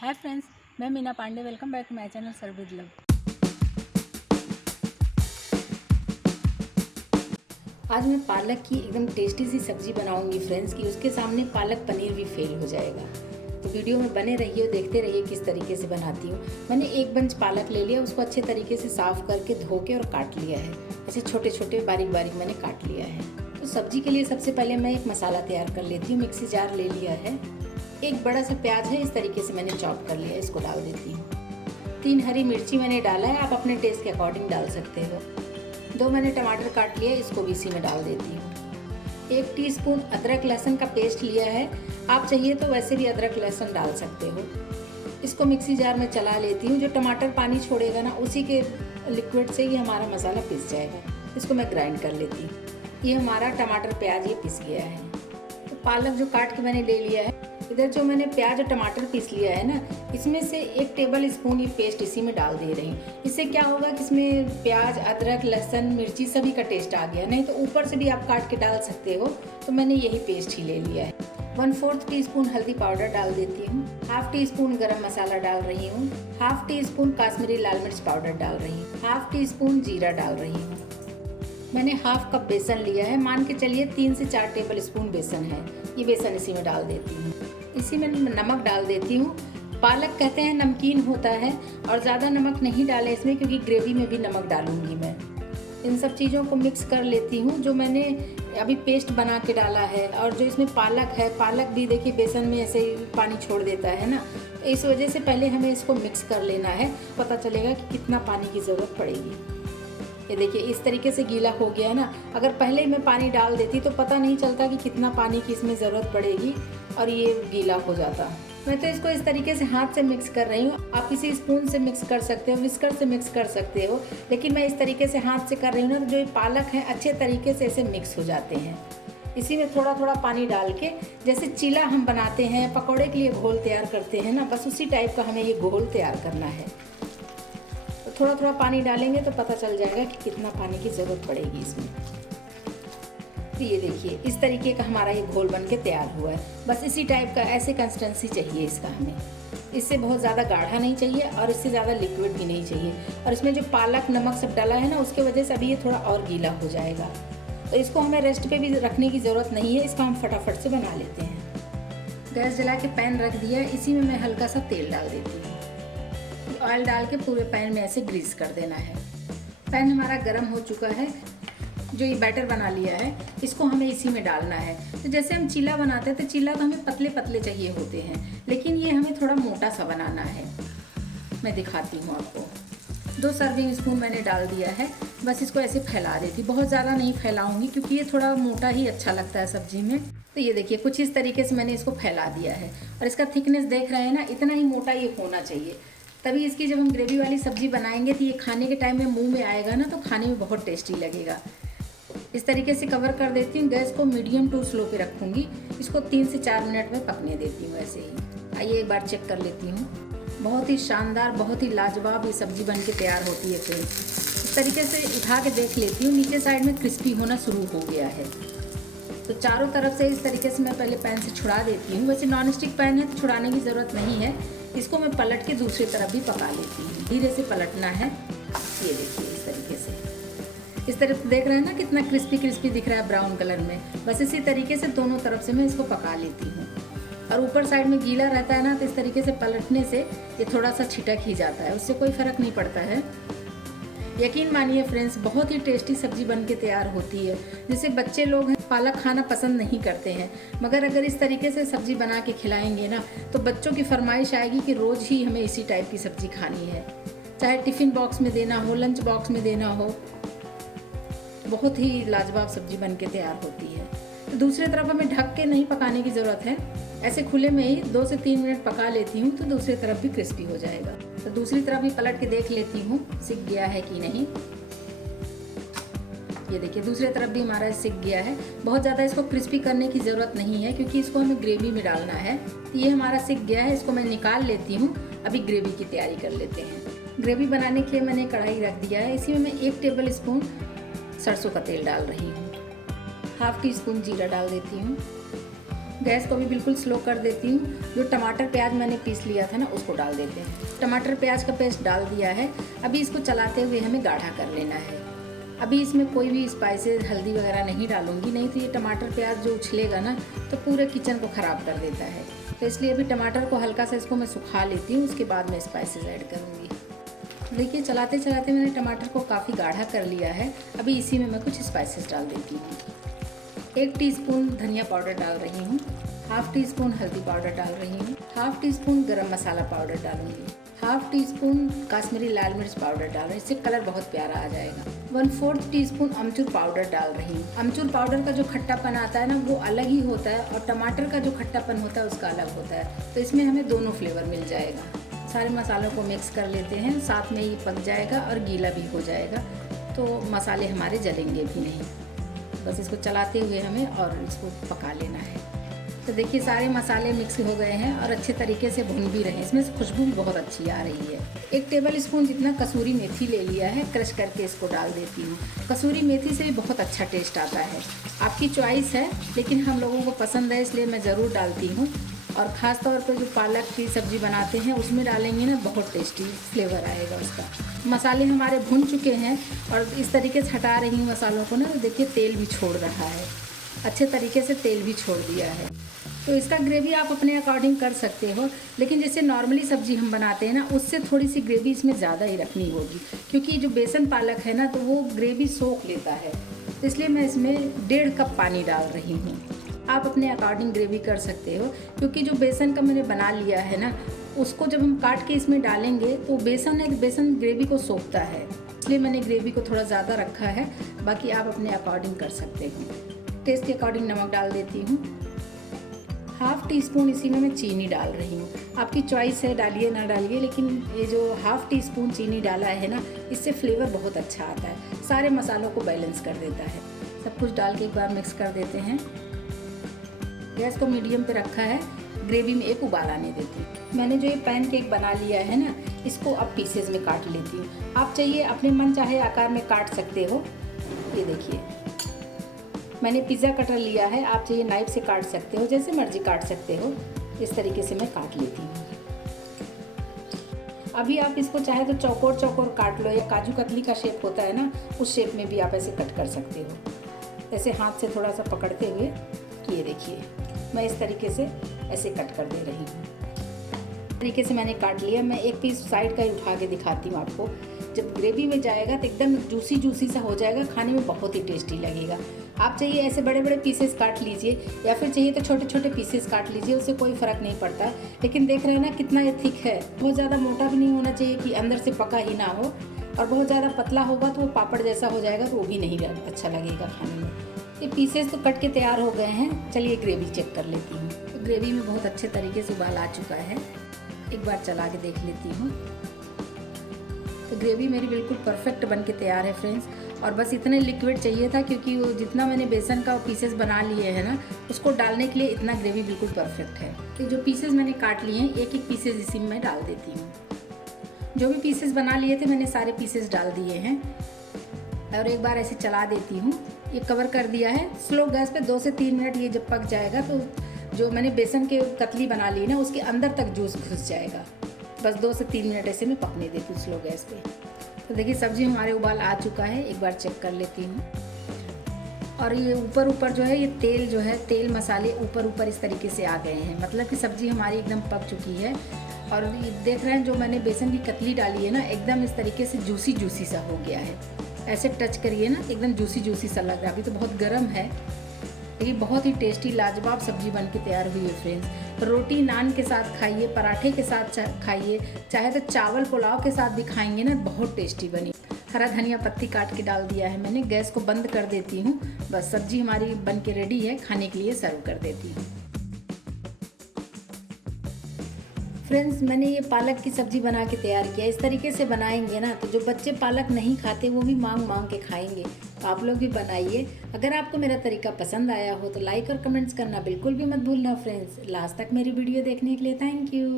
हाय friends, मैं Meena Pandey. Welcome back to my channel serve with love. आज मैं पालक की एकदम टेस्टी सी सब्जी बनाऊंगी फ्रेंड्स कि उसके सामने पालक पनीर भी फेल हो जाएगा। तो वीडियो में बने रहिए और देखते रहिए किस तरीके से बनाती हूँ। मैंने एक बंच पालक ले लिया, उसको अच्छे तरीके से साफ़ करके धो के और काट लिया है। ऐसे छोटे छोटे बारीक बारीक मैंने काट लिया है। तो सब्जी के लिए सबसे पहले मैं एक मसाला तैयार कर लेती हूँ। मिक्सी जार ले लिया है। एक बड़ा सा प्याज है, इस तरीके से मैंने चॉप कर लिया है, इसको डाल देती हूँ। 3 हरी मिर्ची मैंने डाला है, आप अपने टेस्ट के अकॉर्डिंग डाल सकते हो। 2 मैंने टमाटर काट लिया, इसको भी इसी में डाल देती हूँ। 1 टीस्पून अदरक लहसुन का पेस्ट लिया है, आप चाहिए तो वैसे भी अदरक लहसुन डाल सकते हो। इसको मिक्सी जार में चला लेती हूँ। जो टमाटर पानी छोड़ेगा ना, उसी के लिक्विड से ही हमारा मसाला पिस जाएगा। इसको मैं ग्राइंड कर लेती हूँ। ये हमारा टमाटर प्याज ये पिस गया है। तो पालक जो काट के मैंने ले लिया है, इधर जो मैंने प्याज और टमाटर पीस लिया है ना, इसमें से 1 टेबल स्पून ये पेस्ट इसी में डाल दे रही हूँ। इससे क्या होगा कि इसमें प्याज, अदरक, लहसुन, मिर्ची सभी का टेस्ट आ गया। नहीं तो ऊपर से भी आप काट के डाल सकते हो, तो मैंने यही पेस्ट ही ले लिया है। 1/4 टीस्पून हल्दी पाउडर डाल देती हूँ। 1/2 टीस्पून गरम मसाला डाल रही हूँ। 1/2 टीस्पून काश्मीरी लाल मिर्च पाउडर डाल रही हूँ। 1/2 टीस्पून जीरा डाल रही हूँ। मैंने 1/2 कप बेसन लिया है, मान के चलिए 3 से 4 टेबल स्पून बेसन है। ये बेसन इसी में डाल देती हूँ। इसी में नमक डाल देती हूँ। पालक कहते हैं नमकीन होता है, और ज़्यादा नमक नहीं डाले इसमें, क्योंकि ग्रेवी में भी नमक डालूंगी मैं। इन सब चीज़ों को मिक्स कर लेती हूँ। जो मैंने अभी पेस्ट बना के डाला है, और जो इसमें पालक है, पालक भी देखिए बेसन में ऐसे ही पानी छोड़ देता है ना, इस वजह से पहले हमें इसको मिक्स कर लेना है। पता चलेगा कि कितना पानी की ज़रूरत पड़ेगी। ये देखिए इस तरीके से गीला हो गया ना। अगर पहले मैं पानी डाल देती तो पता नहीं चलता कि कितना पानी की इसमें ज़रूरत पड़ेगी, और ये गीला हो जाता। मैं तो इसको इस तरीके से हाथ से मिक्स कर रही हूँ। आप किसी स्पून से मिक्स कर सकते हो, विस्कर से मिक्स कर सकते हो, लेकिन मैं इस तरीके से हाथ से कर रही हूँ ना, तो जो ये पालक है अच्छे तरीके से ऐसे मिक्स हो जाते हैं। इसी में थोड़ा थोड़ा पानी डाल के, जैसे चीला हम बनाते हैं, पकौड़े के लिए घोल तैयार करते हैं ना, बस उसी टाइप का हमें ये घोल तैयार करना है। थोड़ा थोड़ा पानी डालेंगे तो पता चल जाएगा कि कितना पानी की ज़रूरत पड़ेगी इसमें। तो ये देखिए इस तरीके का हमारा ये घोल बन के तैयार हुआ है। बस इसी टाइप का, ऐसे कंसिस्टेंसी चाहिए इसका हमें। इससे बहुत ज़्यादा गाढ़ा नहीं चाहिए और इससे ज़्यादा लिक्विड भी नहीं चाहिए। और इसमें जो पालक, नमक सब डाला है ना, उसके वजह से अभी ये थोड़ा और गीला हो जाएगा। तो इसको हमें रेस्ट पे भी रखने की ज़रूरत नहीं है, इसको हम फटाफट से बना लेते हैं। गैस जला के पैन रख दिया, इसी में मैं हल्का सा तेल डाल देती हूँ। ऑयल डाल के पूरे पैन में ऐसे ग्रीस कर देना है। पैन हमारा गर्म हो चुका है। जो ये बैटर बना लिया है, इसको हमें इसी में डालना है। तो जैसे हम चीला बनाते हैं, तो चीला तो हमें पतले पतले चाहिए होते हैं, लेकिन ये हमें थोड़ा मोटा सा बनाना है। मैं दिखाती हूँ आपको। 2 सर्विंग स्पून मैंने डाल दिया है। बस इसको ऐसे फैला देती, बहुत ज़्यादा नहीं फैलाऊंगी, क्योंकि ये थोड़ा मोटा ही अच्छा लगता है सब्जी में। तो ये देखिए कुछ इस तरीके से मैंने इसको फैला दिया है, और इसका थिकनेस देख रहे हैं ना, इतना ही मोटा ये होना चाहिए। तभी इसकी जब हम ग्रेवी वाली सब्जी बनाएंगे तो ये खाने के टाइम में मुंह में आएगा ना, तो खाने में बहुत टेस्टी लगेगा। इस तरीके से कवर कर देती हूँ। गैस को मीडियम टू स्लो पे रखूँगी। इसको 3 से 4 मिनट में पकने देती हूँ ऐसे ही। आइए एक बार चेक कर लेती हूँ। बहुत ही शानदार, बहुत ही लाजवाब ये सब्जी बन के तैयार होती है फ्रेंड्स। इस तरीके से उठा के देख लेती हूँ, नीचे साइड में क्रिस्पी होना शुरू हो गया है। तो चारों तरफ से इस तरीके से मैं पहले पैन से छुड़ा देती हूँ। वैसे नॉन स्टिक पैन है तो छुड़ाने की ज़रूरत नहीं है। इसको मैं पलट के दूसरी तरफ भी पका लेती हूँ। धीरे से पलटना है। ये देखिए इस तरीके से, इस तरफ देख रहे हैं ना कितना क्रिस्पी क्रिस्पी दिख रहा है ब्राउन कलर में। बस इसी तरीके से दोनों तरफ से मैं इसको पका लेती हूँ। और ऊपर साइड में गीला रहता है ना, तो इस तरीके से पलटने से ये थोड़ा सा छिटक ही जाता है, उससे कोई फ़र्क नहीं पड़ता है। यकीन मानिए फ्रेंड्स, बहुत ही टेस्टी सब्जी बन के तैयार होती है। जैसे बच्चे लोग हैं, पालक खाना पसंद नहीं करते हैं, मगर अगर इस तरीके से सब्जी बना के खिलाएंगे ना, तो बच्चों की फरमाइश आएगी कि रोज़ ही हमें इसी टाइप की सब्जी खानी है। चाहे टिफ़िन बॉक्स में देना हो, लंच बॉक्स में देना हो, बहुत ही लाजवाब सब्जी बन के तैयार होती है। तो दूसरी तरफ हमें ढक के नहीं पकाने की ज़रूरत है। ऐसे खुले में ही 2 से 3 मिनट पका लेती हूँ, तो दूसरी तरफ भी क्रिस्पी हो जाएगा। तो दूसरी तरफ भी पलट के देख लेती हूँ सिक गया है कि नहीं। ये देखिए दूसरी तरफ भी हमारा सिक गया है। बहुत ज़्यादा इसको क्रिस्पी करने की ज़रूरत नहीं है, क्योंकि इसको हमें ग्रेवी में डालना है। तो ये हमारा सिक गया है, इसको मैं निकाल लेती हूँ। अभी ग्रेवी की तैयारी कर लेते हैं। ग्रेवी बनाने के लिए मैंने कढ़ाई रख दिया है। इसी में मैं 1 टेबल स्पून सरसों का तेल डाल रही हूँ। 1/2 टीस्पून जीरा डाल देती हूँ। गैस को भी बिल्कुल स्लो कर देती हूँ। जो टमाटर प्याज मैंने पीस लिया था ना, उसको डाल देते हैं। टमाटर प्याज का पेस्ट डाल दिया है। अभी इसको चलाते हुए हमें गाढ़ा कर लेना है। अभी इसमें कोई भी स्पाइसेस, हल्दी वगैरह नहीं डालूंगी, नहीं तो ये टमाटर प्याज जो उछलेगा ना तो पूरे किचन को ख़राब कर देता है। तो इसलिए अभी टमाटर को हल्का सा इसको मैं सुखा लेती हूँ, उसके बाद मैं स्पाइसेस ऐड करूँगी। देखिए चलाते चलाते मैंने टमाटर को काफ़ी गाढ़ा कर लिया है। अभी इसी में मैं कुछ स्पाइसेस डाल देती हूँ। 1 टीस्पून धनिया पाउडर डाल रही हूँ, हाफ टी स्पून हल्दी पाउडर डाल रही हूँ, हाफ टी स्पून गरम मसाला पाउडर डालूंगी, हाफ टी स्पून काश्मीरी लाल मिर्च पाउडर डाल रही हूँ, इससे कलर बहुत प्यारा आ जाएगा। 1/4 टीस्पून अमचूर पाउडर डाल रही हूँ। अमचूर पाउडर का जो खट्टापन आता है ना वो अलग ही होता है, और टमाटर का जो खट्टापन होता है उसका अलग होता है, तो इसमें हमें दोनों फ्लेवर मिल जाएगा। सारे मसालों को मिक्स कर लेते हैं, साथ में ये पक जाएगा और गीला भी हो जाएगा, तो मसाले हमारे जलेंगे भी नहीं। बस इसको चलाते हुए हमें और इसको पका लेना है। तो देखिए सारे मसाले मिक्स हो गए हैं और अच्छे तरीके से भून भी रहे हैं। इसमें से खुशबू भी बहुत अच्छी आ रही है। 1 टेबल स्पून जितना कसूरी मेथी ले लिया है, क्रश करके इसको डाल देती हूँ। कसूरी मेथी से भी बहुत अच्छा टेस्ट आता है। आपकी चॉइस है, लेकिन हम लोगों को पसंद है इसलिए मैं ज़रूर डालती हूँ। और ख़ास तौर पर जो पालक की सब्ज़ी बनाते हैं उसमें डालेंगे ना, बहुत टेस्टी फ्लेवर आएगा उसका। मसाले हमारे भुन चुके हैं और इस तरीके से हटा रही हूँ मसालों को ना, तो देखिए तेल भी छोड़ रहा है, अच्छे तरीके से तेल भी छोड़ दिया है। तो इसका ग्रेवी आप अपने अकॉर्डिंग कर सकते हो, लेकिन जैसे नॉर्मली सब्ज़ी हम बनाते हैं ना, उससे थोड़ी सी ग्रेवी इसमें ज़्यादा ही रखनी होगी, क्योंकि जो बेसन पालक है ना तो वो ग्रेवी सोख लेता है। तो इसलिए मैं इसमें 1.5 कप पानी डाल रही हूँ। आप अपने अकॉर्डिंग ग्रेवी कर सकते हो, क्योंकि जो बेसन का मैंने बना लिया है ना, उसको जब हम काट के इसमें डालेंगे तो बेसन ग्रेवी को सोखता है, इसलिए मैंने ग्रेवी को थोड़ा ज़्यादा रखा है। बाकी आप अपने अकॉर्डिंग कर सकते हो। टेस्ट के अकॉर्डिंग नमक डाल देती हूँ। हाफ टी स्पून इसी में मैं चीनी डाल रही हूँ। आपकी चॉइस है, डालिए ना डालिए, लेकिन ये जो हाफ टी स्पून चीनी डाला है ना, इससे फ्लेवर बहुत अच्छा आता है, सारे मसालों को बैलेंस कर देता है। सब कुछ डाल के एक बार मिक्स कर देते हैं। गैस को मीडियम पे रखा है, ग्रेवी में एक उबाल आने देती हूँ। मैंने जो ये पैन केक बना लिया है ना, इसको अब पीसेस में काट लेती हूँ। आप चाहिए अपने मन चाहे आकार में काट सकते हो। ये देखिए मैंने पिज़्ज़ा कटर लिया है, आप चाहिए नाइफ से काट सकते हो, जैसे मर्जी काट सकते हो। इस तरीके से मैं काट लेती हूँ। अभी आप इसको चाहे तो चौकोर चौकोर काट लो, या काजू कतली का शेप होता है ना, उस शेप में भी आप ऐसे कट कर सकते हो। ऐसे हाथ से थोड़ा सा पकड़ते हुए, ये देखिए मैं इस तरीके से ऐसे कट कर दे रही हूँ। तरीके से मैंने काट लिया। मैं एक पीस साइड का ही उठा के दिखाती हूँ आपको। जब ग्रेवी में जाएगा तो एकदम जूसी जूसी सा हो जाएगा, खाने में बहुत ही टेस्टी लगेगा। आप चाहिए ऐसे बड़े बड़े पीसेस काट लीजिए, या फिर चाहिए तो छोटे छोटे पीसेस काट लीजिए, उससे कोई फ़र्क नहीं पड़ता। लेकिन देख रहे हैं ना कितना ये थिक है। बहुत ज़्यादा मोटा भी नहीं होना चाहिए कि अंदर से पका ही ना हो, और बहुत ज़्यादा पतला होगा तो वो पापड़ जैसा हो जाएगा, तो वो भी नहीं अच्छा लगेगा खाने में। ये पीसेस तो कट के तैयार हो गए हैं। चलिए ग्रेवी चेक कर लेती हूँ। तो ग्रेवी में बहुत अच्छे तरीके से उबाल आ चुका है, एक बार चला के देख लेती हूँ। तो ग्रेवी मेरी बिल्कुल परफेक्ट बन के तैयार है फ्रेंड्स। और बस इतने लिक्विड चाहिए था, क्योंकि वो जितना मैंने बेसन का पीसेस बना लिए हैं ना, उसको डालने के लिए इतना ग्रेवी बिल्कुल परफेक्ट है। तो जो पीसेस मैंने काट लिए हैं, एक एक पीसेस इसी में डाल देती हूँ। जो भी पीसेस बना लिए थे मैंने सारे पीसेस डाल दिए हैं, और एक बार ऐसे चला देती हूँ। ये कवर कर दिया है स्लो गैस पे। 2 से 3 मिनट ये जब पक जाएगा तो जो मैंने बेसन के कतली बना ली ना, उसके अंदर तक जूस घुस जाएगा। बस 2 से 3 मिनट ऐसे में पकने देती हूँ स्लो गैस पे। तो देखिए सब्जी हमारे उबाल आ चुका है, एक बार चेक कर लेती हूँ। और ये ऊपर ऊपर जो है, ये तेल जो है, तेल मसाले ऊपर ऊपर इस तरीके से आ गए हैं, मतलब कि सब्जी हमारी एकदम पक चुकी है। और ये देख रहे हैं जो मैंने बेसन की कतली डाली है ना, एकदम इस तरीके से जूसी जूसी सा हो गया है। ऐसे टच करिए ना, एकदम जूसी जूसी सा लग रहा है। अभी तो बहुत गर्म है, ये बहुत ही टेस्टी लाजवाब सब्जी बन के तैयार हुई है फ्रेंड्स। रोटी नान के साथ खाइए, पराठे के साथ खाइए, चाहे तो चावल पुलाव के साथ भी खाएंगे ना, बहुत टेस्टी बनी। हरा धनिया पत्ती काट के डाल दिया है मैंने। गैस को बंद कर देती हूँ। बस सब्जी हमारी बन के रेडी है, खाने के लिए सर्व कर देती हूँ। फ्रेंड्स मैंने ये पालक की सब्ज़ी बना के तैयार किया। इस तरीके से बनाएंगे ना, तो जो बच्चे पालक नहीं खाते वो भी मांग मांग के खाएंगे। तो आप लोग भी बनाइए। अगर आपको मेरा तरीका पसंद आया हो तो लाइक और कमेंट्स करना बिल्कुल भी मत भूलना फ्रेंड्स। लास्ट तक मेरी वीडियो देखने के लिए थैंक यू।